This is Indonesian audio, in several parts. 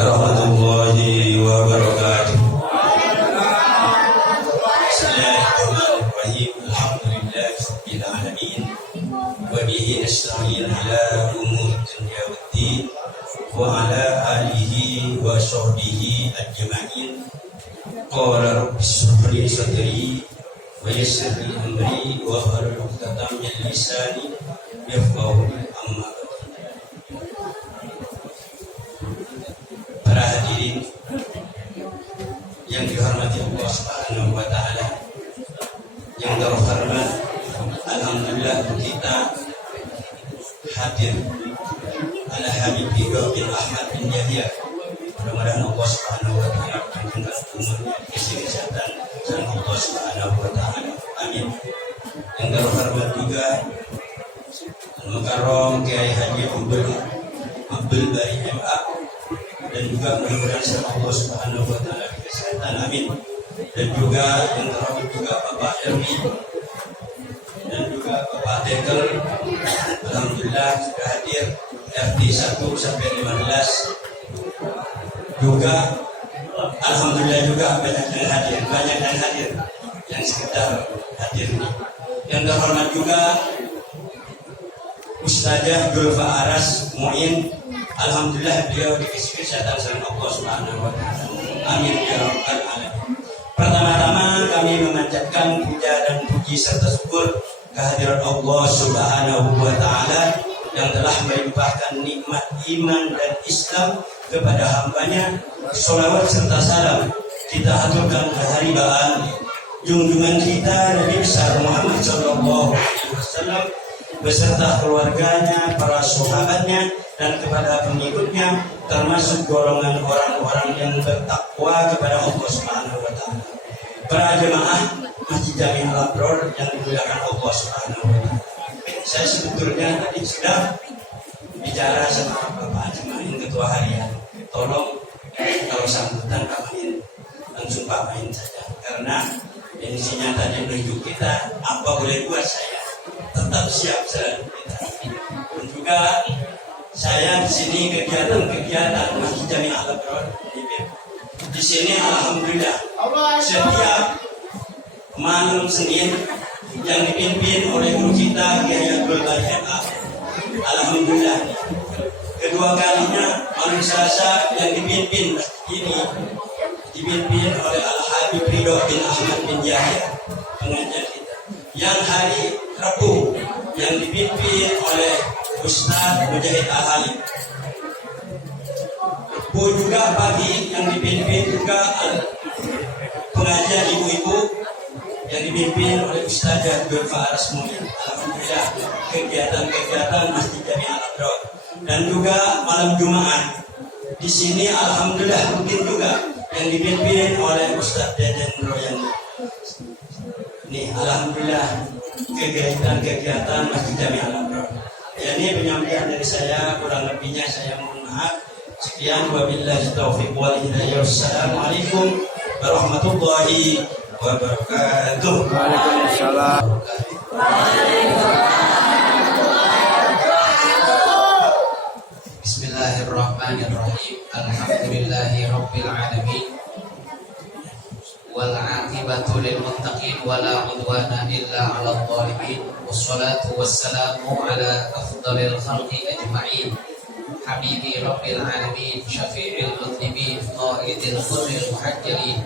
warahmatullahi wabarakatuh. Bismillahirrahmanirrahim. Alhamdulillahirabbil alamin. Wa bihi nasta'in ala umur dunya waddin. Wa ala alihi wa sahbihi ajma'in. Qala rabbi shrah li sadri wa yassir li amri wa hlul 'uqdatam min lisani yafqahu amma ba'du. Para hadirin yang dihormati Allah Subhanahu wa taala, yang terhormat, alhamdulillah kita hadir ala Habib bin Ahmad bin Yahya. Mudah-mudahan Allah Subhanahu wa taala panjangkan umurnya, dikasih kesehatan dan Allah Subhanahu wa taala. Amin. Yang terhormat juga Al-Mukarram Kiai Haji Abdul Bari MA, dan juga mudah-mudahan sama Allah Subhanahu wa taala kesehatan. Amin. Dan juga yang terhormat juga Bapak Ermi dan juga Bapak Tekel, alhamdulillah sudah hadir RT 1 sampai 15. Juga alhamdulillah juga banyak yang hadir yang sekitar hadir ini. Yang terhormat juga Ustazah Julfa Aras Muin, alhamdulillah beliau dikasih kesehatan sama Allah Subhanahu wa taala. Amin ya rabbal alamin. Pertama-tama kami memanjatkan puja dan puji serta syukur kehadiran Allah Subhanahu wa taala yang telah melimpahkan nikmat iman dan Islam kepada hambanya. Sholawat serta salam kita aturkan keharibaan junjungan kita Nabi besar Muhammad sallallahu alaihi wasallam beserta keluarganya, para sahabatnya, dan kepada pengikutnya, termasuk golongan orang-orang yang bertakwa kepada Allah Subhanahu wa taala. Para jemaah Masjid Jami Al-Abror yang dimuliakan Allah Subhanahu wa taala. Saya sebetulnya tadi sudah bicara sama Bapak Ajmain Ketua Harian. Tolong kalau sambutan kami langsung pamain saja, karena yang isinya tadi menunjuk kita apa boleh buat saya tetap siap selalu kita. Dan juga saya di sini kegiatan Masjid Jami Al-Abror di sini alhamdulillah setiap malam Senin yang dipimpin oleh guru kita Kiai Abdul Bari MA. Alhamdulillah kedua kalinya malam Selasa yang dipimpin oleh Al-Habib Ridho bin Ahmad bin Yahya pengajar kita. Yang hari Rabu yang dipimpin oleh Ustaz Mujahid Al-Halim. Rabu juga pagi yang dipimpin juga pengajian ibu-ibu yang dipimpin oleh Ustazah Julfa Aras Muin. Alhamdulillah kegiatan-kegiatan Masjid Jami Al-Abror. Dan juga malam Jumat di sini alhamdulillah mungkin juga yang dipimpin oleh Ustaz Deden Royani. Ini alhamdulillah kegiatan Masjid Jami Al-Abror. Ini penyampaian dari saya, kurang lebihnya saya mohon maaf. Sekian, wabillahi taufiq wal hidayah. Assalamualaikum warahmatullahi wabarakatuh. Waalaikumsalam. Bismillahirrahmanirrahim. Alhamdulillahi rabbil alamin. Wal 'aqibatu lil muttaqin wa la 'udwana illa 'alal zalimin. Wassalatu wassalamu ala afdalil khalqi ajma'in. Habibi rabbil alamin, syafi'il mudhnibin, qaidil qurril muhajjalin,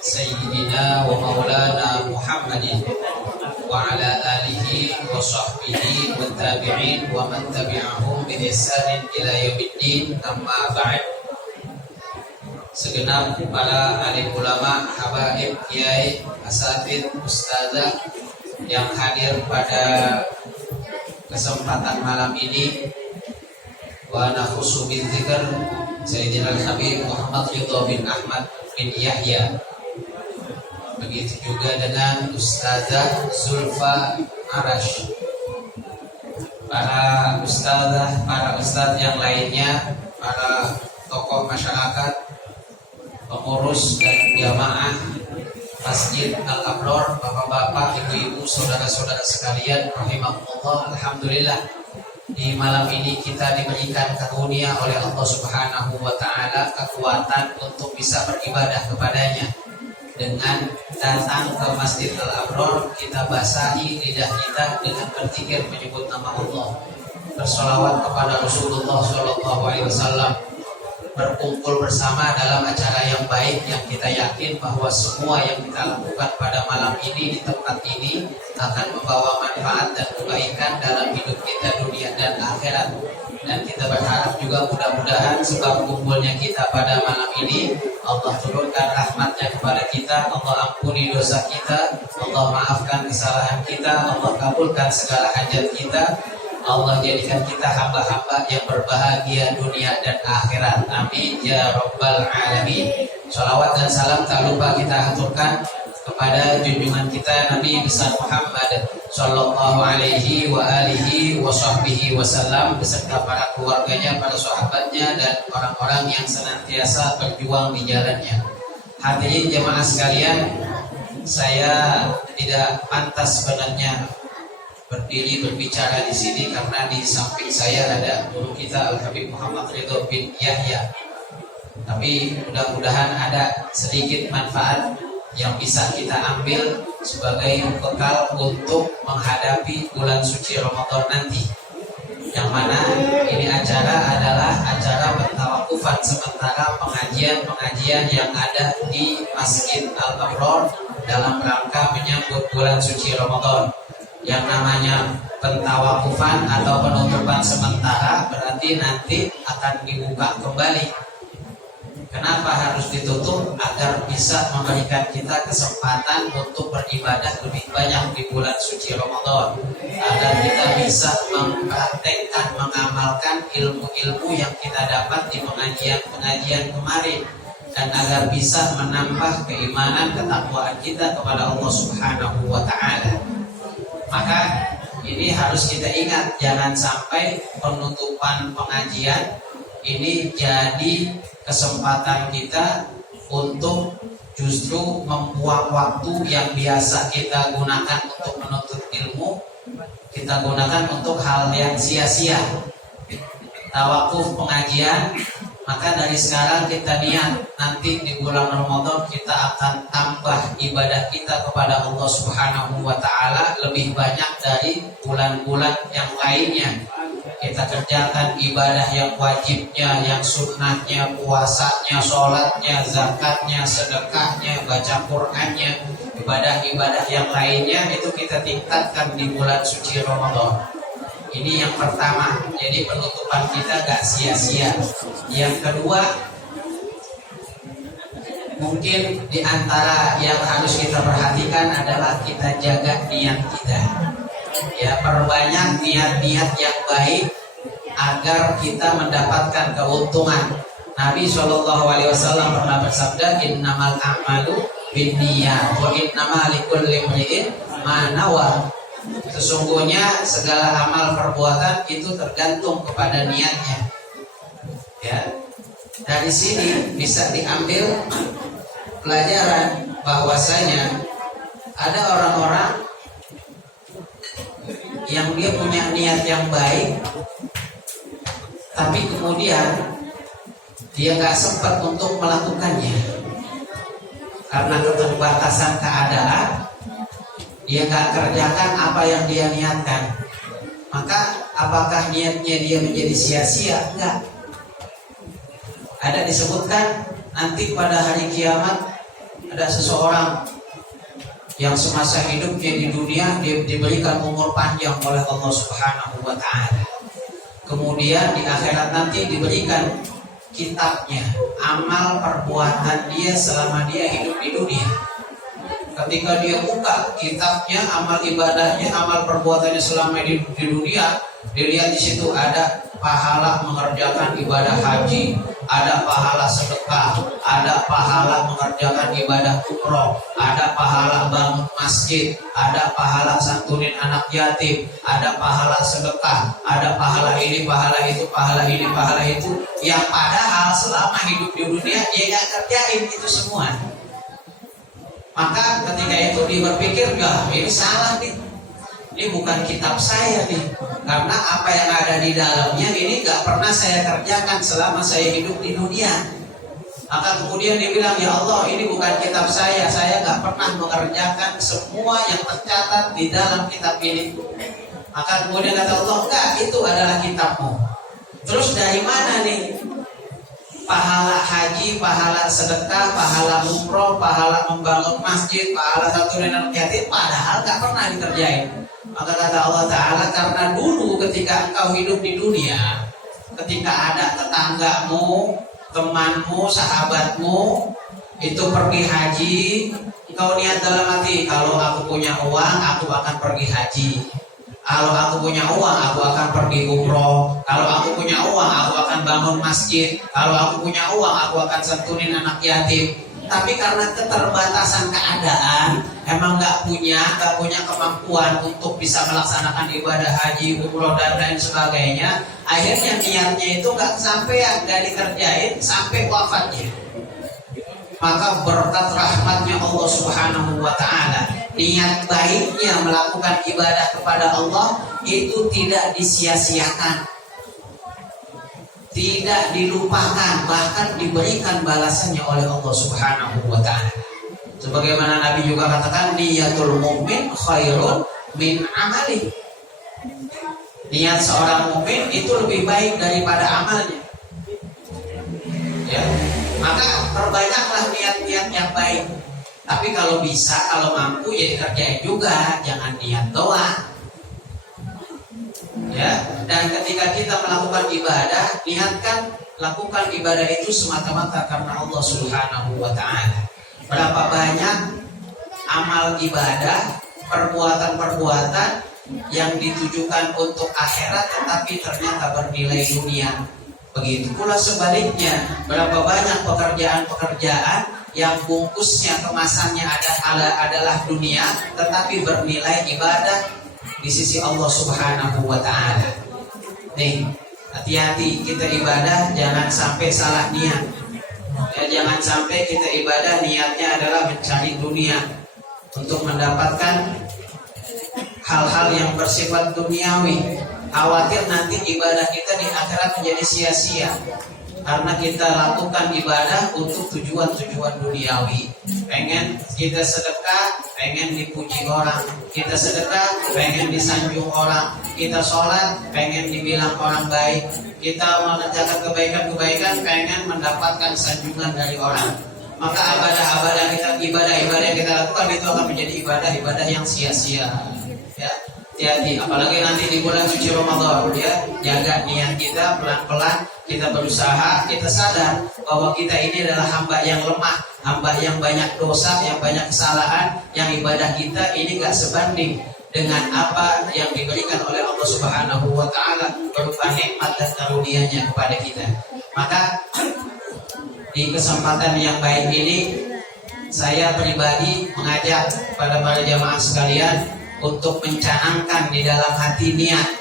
sayyidina wa maulana Muhammadin wa ala alihi wa sahbihi wa tabi'in wa man tabi'ahum bi ihsanin ila yaumiddin. Amma ba'd. Segenap para alim ulama, habaib, kiai, asatid, ustazah yang hadir pada kesempatan malam ini, wa nakhusu bi dzikr Sayyidina Al-Habib Muhammad Ridho bin Ahmad bin Yahya. Begitu juga dengan Ustazah Zulfa Arash, para ustazah, para ustaz yang lainnya, para tokoh masyarakat, pengurus dan jamaah Masjid Al-Abror, bapak-bapak, ibu-ibu, saudara-saudara sekalian, rahimahumullah. Alhamdulillah di malam ini kita diberikan karunia oleh Allah Subhanahu wa taala kekuatan untuk bisa beribadah kepadanya. Dengan datang ke Masjid Al-Abror, kita basahi lidah kita dengan berzikir menyebut nama Allah, bersolawat kepada Rasulullah SAW, berkumpul bersama dalam acara yang baik yang kita yakin bahwa semua yang kita lakukan pada malam ini di tempat ini akan membawa manfaat dan kebaikan dalam hidup kita dunia dan akhirat. Dan kita berharap juga mudah-mudahan sebab kumpulnya kita pada malam ini, Allah turunkan rahmatnya kepada kita, Allah ampuni dosa kita, Allah maafkan kesalahan kita, Allah kabulkan segala hajat kita, Allah jadikan kita hamba-hamba yang berbahagia dunia dan akhirat. Amin ya rabbal alamin. Salawat dan salam tak lupa kita aturkan kepada junjungan kita Nabi besar Muhammad sallallahu alaihi wa alihi wa sahbihi wasallam beserta para keluarganya, para sahabatnya dan orang-orang yang senantiasa berjuang di jalannya. Hadirin jemaah sekalian, saya tidak pantas sebenarnya berdiri berbicara di sini karena di samping saya ada guru kita Al-Habib Muhammad Ridho bin Yahya. Tapi mudah-mudahan ada sedikit manfaat yang bisa kita ambil sebagai bekal untuk menghadapi bulan suci Ramadan nanti. Yang mana ini acara adalah acara bertawakufan sementara pengajian-pengajian yang ada di Masjid Al-Abror dalam rangka menyambut bulan suci Ramadan. Yang namanya pentawakufan atau penutupan sementara berarti nanti akan dibuka kembali. Kenapa harus ditutup? Agar bisa memberikan kita kesempatan untuk beribadah lebih banyak di bulan suci Ramadan, agar kita bisa mempraktekkan, mengamalkan ilmu-ilmu yang kita dapat di pengajian-pengajian kemarin, dan agar bisa menambah keimanan ketakwaan kita kepada Allah Subhanahu wa taala. Maka ini harus kita ingat, jangan sampai penutupan pengajian ini jadi kesempatan kita untuk justru membuang waktu yang biasa kita gunakan untuk menuntut ilmu, kita gunakan untuk hal yang sia-sia. Tawakuf pengajian, maka dari sekarang kita niat nanti di bulan Ramadan kita akan tambah ibadah kita kepada Allah Subhanahu wa taala lebih banyak dari bulan-bulan yang lainnya. Kita kerjakan ibadah yang wajibnya, yang sunnahnya, puasanya, sholatnya, zakatnya, sedekahnya, baca Qur'annya, ibadah-ibadah yang lainnya itu kita tingkatkan di bulan suci Ramadan. Ini yang pertama, jadi penutupan kita gak sia-sia. Yang kedua, mungkin di antara yang harus kita perhatikan adalah kita jaga niat kita. Ya, perbanyak niat-niat yang baik agar kita mendapatkan keuntungan. Nabi SAW pernah bersabda, innamal a'malu binniyat wa innamal likulli imri'in ma nawa. Sesungguhnya segala amal perbuatan itu tergantung kepada niatnya. Ya, dari sini bisa diambil pelajaran bahwasanya ada orang-orang yang dia punya niat yang baik, tapi kemudian dia gak sempat untuk melakukannya karena keterbatasan keadaan. Dia gak kerjakan apa yang dia niatkan. Maka apakah niatnya dia menjadi sia-sia? Enggak. Ada disebutkan nanti pada hari kiamat ada seseorang yang semasa hidupnya di dunia dia diberikan umur panjang oleh Allah Subhanahu wa taala. Kemudian di akhirat nanti diberikan kitabnya, amal perbuatan dia selama dia hidup di dunia. Ketika dia buka kitabnya, amal ibadahnya, amal perbuatannya selama di dunia, dilihat di situ ada pahala mengerjakan ibadah haji, ada pahala sedekah, ada pahala mengerjakan ibadah umroh, ada pahala bangun masjid, ada pahala santunin anak yatim, ada pahala sedekah, ada pahala ini, pahala itu, pahala ini, pahala itu, yang padahal selama hidup di dunia dia nggak kerjain itu semua. Maka ketika itu dia berpikir, ini salah nih. ini bukan kitab saya nih, karena apa yang ada di dalamnya ini gak pernah saya kerjakan selama saya hidup di dunia. Maka kemudian dia bilang, ya Allah, ini bukan kitab saya gak pernah mengerjakan semua yang tercatat di dalam kitab ini. Maka kemudian kata Allah, enggak, itu adalah kitabmu. Terus dari mana nih pahala haji, pahala sedekah, pahala umroh, pahala membangun masjid, pahala santunan anak yatim, padahal gak pernah dikerjain. Maka kata Allah Ta'ala, karena dulu ketika engkau hidup di dunia, ketika ada tetanggamu, temanmu, sahabatmu itu pergi haji, engkau niat dalam hati, kalau aku punya uang, aku akan pergi haji. Kalau aku punya uang, aku akan pergi umroh. Kalau aku punya uang, aku akan bangun masjid. Kalau aku punya uang, aku akan santunin anak yatim. Tapi karena keterbatasan keadaan, emang gak punya kemampuan untuk bisa melaksanakan ibadah haji, umroh dan lain sebagainya. Akhirnya niatnya itu gak sampai, gak dikerjain sampai wafatnya. Maka berkat rahmatnya Allah Subhanahu wa Ta'ala, niat baiknya melakukan ibadah kepada Allah itu tidak disia-siakan, tidak dilupakan, bahkan diberikan balasannya oleh Allah Subhanahu wa Ta'ala. Sebagaimana Nabi juga katakan, niyatul mu'min khairun min amali. Niat seorang mukmin itu lebih baik daripada amalnya. Ya. Maka perbanyaklah niat-niat yang baik. Tapi kalau bisa, kalau mampu ya dikerjain juga, jangan niat doang. Ya, dan ketika kita melakukan ibadah, niatkan lakukan ibadah itu semata-mata karena Allah Subhanahu wa Ta'ala. Berapa banyak amal ibadah, perbuatan-perbuatan yang ditujukan untuk akhirat tetapi ternyata bernilai dunia. Begitu pula sebaliknya, berapa banyak pekerjaan-pekerjaan yang bungkusnya, kemasannya adalah dunia tetapi bernilai ibadah di sisi Allah Subhanahu wa Ta'ala. Nih, hati-hati kita ibadah jangan sampai salah niat. Ya, jangan sampai kita ibadah niatnya adalah mencari dunia untuk mendapatkan hal-hal yang bersifat duniawi. Khawatir nanti ibadah kita di akhirat menjadi sia-sia karena kita lakukan ibadah untuk tujuan-tujuan duniawi. Pengen kita sedekah, pengen dipuji orang. Kita sedekah, pengen disanjung orang. Kita sholat, pengen dibilang orang baik. Kita mengerjakan kebaikan-kebaikan, pengen mendapatkan sanjungan dari orang. Maka ibadah-ibadah yang kita lakukan itu akan menjadi ibadah-ibadah yang sia-sia. Ya. Hati-hati, apalagi nanti di bulan suci Ramadan, ya, jaga niat kita pelan-pelan, kita berusaha, kita sadar bahwa kita ini adalah hamba yang lemah, hamba yang banyak dosa, yang banyak kesalahan, yang ibadah kita ini gak sebanding dengan apa yang diberikan oleh Allah Subhanahu wa Ta'ala berupa nikmat dan karunia-Nya kepada kita. Maka di kesempatan yang baik ini, saya pribadi mengajak kepada para jamaah sekalian untuk mencanangkan di dalam hati niat,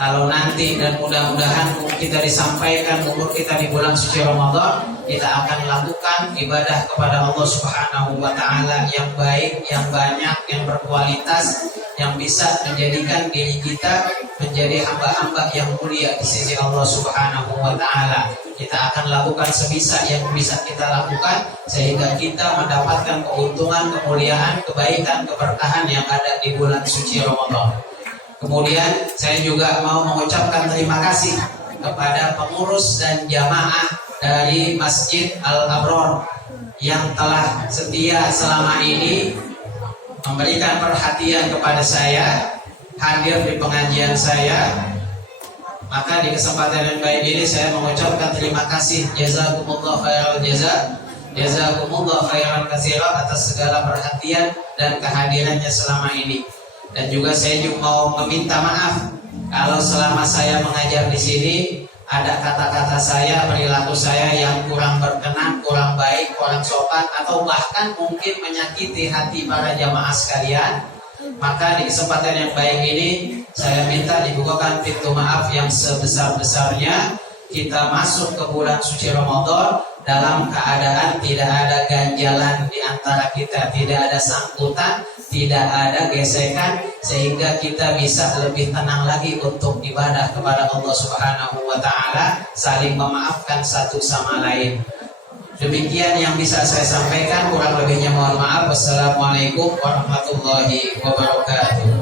kalau nanti dan mudah-mudahan kita disampaikan umur kita di bulan suci Ramadan, kita akan lakukan ibadah kepada Allah Subhanahu wa Ta'ala yang baik, yang banyak, yang berkualitas, yang bisa menjadikan diri kita menjadi hamba-hamba yang mulia di sisi Allah Subhanahu wa Ta'ala. Kita akan lakukan sebisa yang bisa kita lakukan sehingga kita mendapatkan keuntungan, kemuliaan, kebaikan, keberkahan yang ada di bulan suci Ramadan. Kemudian saya juga mau mengucapkan terima kasih kepada pengurus dan jamaah dari Masjid Al-Abror yang telah setia selama ini memberikan perhatian kepada saya, hadir di pengajian saya. Maka di kesempatan yang baik ini saya mengucapkan terima kasih, jazakumullah khairal jaza, jazakumullah khairan katsiran atas segala perhatian dan kehadirannya selama ini. Dan juga saya juga mau meminta maaf kalau selama saya mengajar di sini ada kata-kata saya, perilaku saya yang kurang berkenan, kurang baik, kurang sopan, atau bahkan mungkin menyakiti hati para jamaah sekalian. Maka di kesempatan yang baik ini saya minta dibukakan pintu maaf yang sebesar-besarnya. Kita masuk ke bulan suci Ramadan dalam keadaan tidak ada ganjalan di antara kita, tidak ada sangkutan, tidak ada gesekan, sehingga kita bisa lebih tenang lagi untuk ibadah kepada Allah Subhanahu wa taala, saling memaafkan satu sama lain. Demikian yang bisa saya sampaikan, kurang lebihnya mohon maaf. Wassalamualaikum warahmatullahi wabarakatuh.